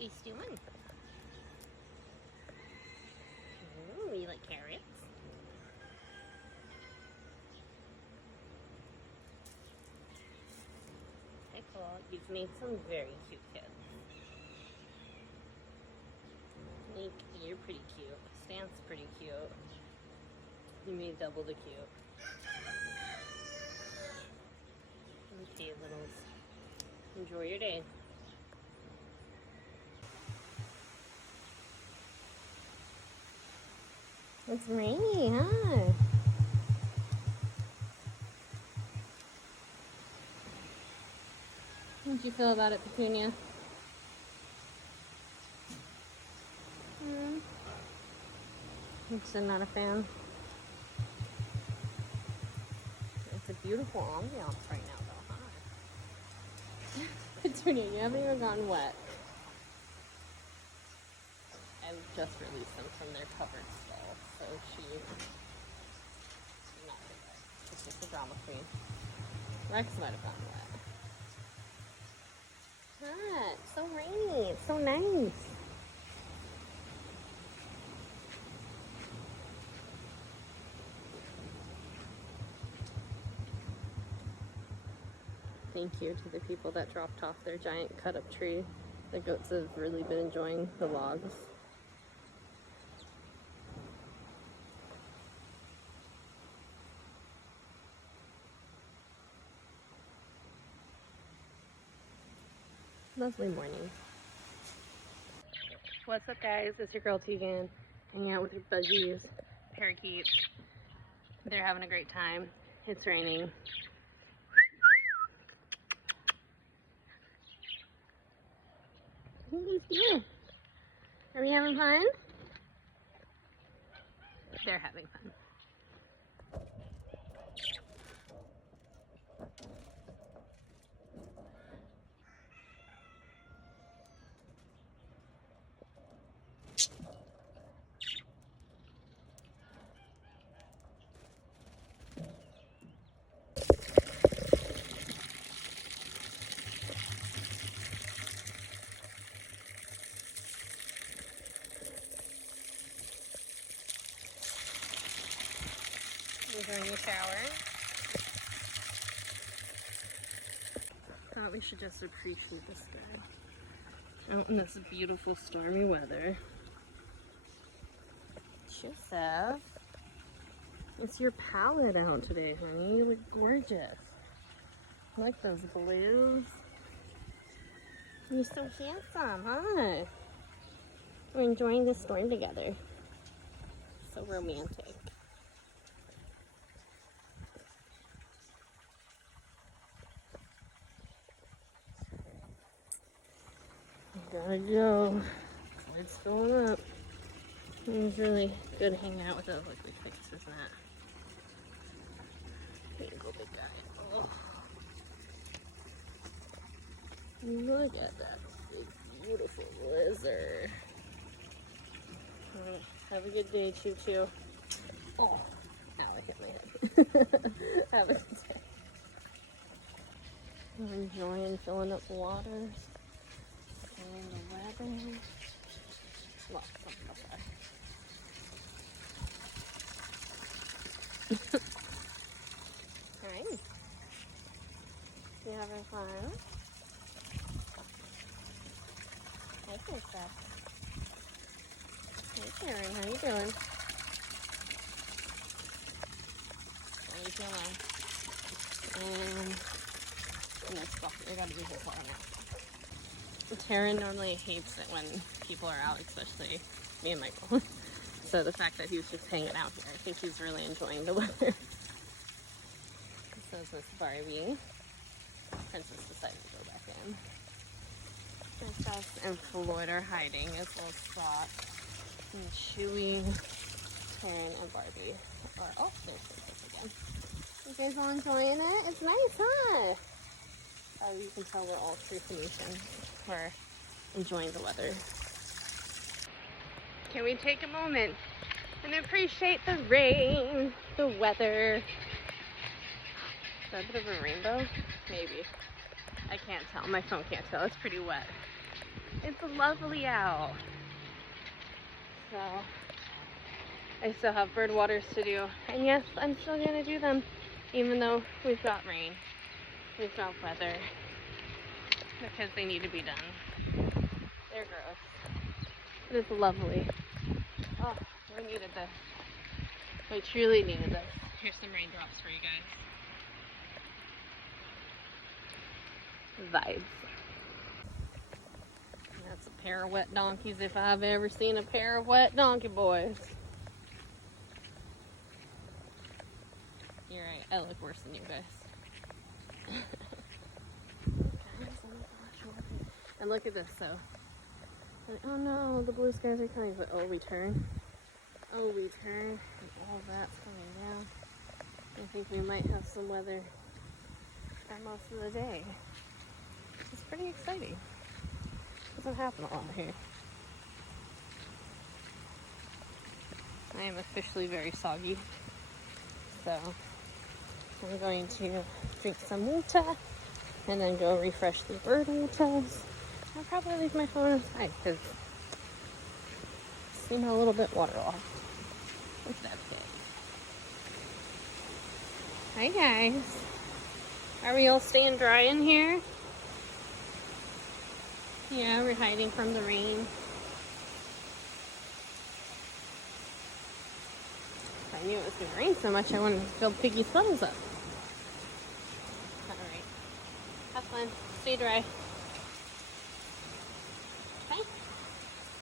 he's doing? Ooh, you like carrots? Pickle, you've made some very cute kids. Snake, you're pretty cute. Stan's pretty cute. You made double the cute. Okay, littles. Enjoy your day. It's rainy, huh? How did you feel about it, Petunia? I'm still not a fan. It's a beautiful ambiance right now, though, huh? Petunia, you haven't even gotten wet. I just released them from their covered stall, so she's not wet. It's just a drama queen. Rex might have gotten wet. Huh, it's so rainy. It's so nice. Thank you to the people that dropped off their giant cut-up tree. The goats have really been enjoying the logs. Lovely morning. What's up, guys? It's your girl Tegan, hanging out with her budgies, parakeets. They're having a great time. It's raining. Yeah. Are we having fun? They're having fun. Enjoying the shower. Thought we should just appreciate the sky. Out in this beautiful stormy weather. Joseph, it's your palette out today, honey. You look gorgeous. I like those blues. You're so handsome, huh? We're enjoying this storm together. So romantic. Gotta go. It's going up. It was really good hanging out with those liquid pics, isn't it? Here you go, big guy. Oh. Look at that big, beautiful lizard. Have a good day, Choo Choo. Oh, ow, I hit my head. Have a good day. I'm enjoying filling up waters. And the weather. Look, something outside. Hi. You having fun? Hi, Princess. Hey, Karen. How you doing? Leave you alone. And let's go. We gotta be here for now. Taryn normally hates it when people are out, especially me and Michael. So the fact that he's just hanging out here, I think he's really enjoying the weather. So is Miss Barbie. Princess decided to go back in. Princess and Floyd are hiding as well as Spot. And Chewy, Taryn, and Barbie are all there's Princess again. You guys all enjoying it? It's nice, huh? You can tell we're all true Phoenician. We're enjoying the weather. Can we take a moment and appreciate the rain, the weather? Is that a bit of a rainbow? Maybe. I can't tell. My phone can't tell. It's pretty wet. It's lovely out. So I still have bird waters to do. And yes, I'm still gonna do them, even though we've got rain. We've got weather. Because they need to be done. They're gross. But it's lovely. Oh, we needed this. We truly needed this. Here's some raindrops for you guys. Vibes. That's a pair of wet donkeys if I've ever seen a pair of wet donkey boys. You're right, I look worse than you guys. And look at this though. Oh no, the blue skies are coming, but oh, we turn. Oh, we turn, and all that's coming down. I think we might have some weather for most of the day. It's pretty exciting. Doesn't happen a lot here. I am officially very soggy, so I'm going to drink some water and then go refresh the bird waters. I'll probably leave my phone inside because I seem a little bit waterlogged. Look at that pig. Hi guys. Are we all staying dry in here? Yeah, we're hiding from the rain. If I knew it was going to rain so much, I wouldn't fill Piggy's clothes up. Alright. Have fun. Stay dry.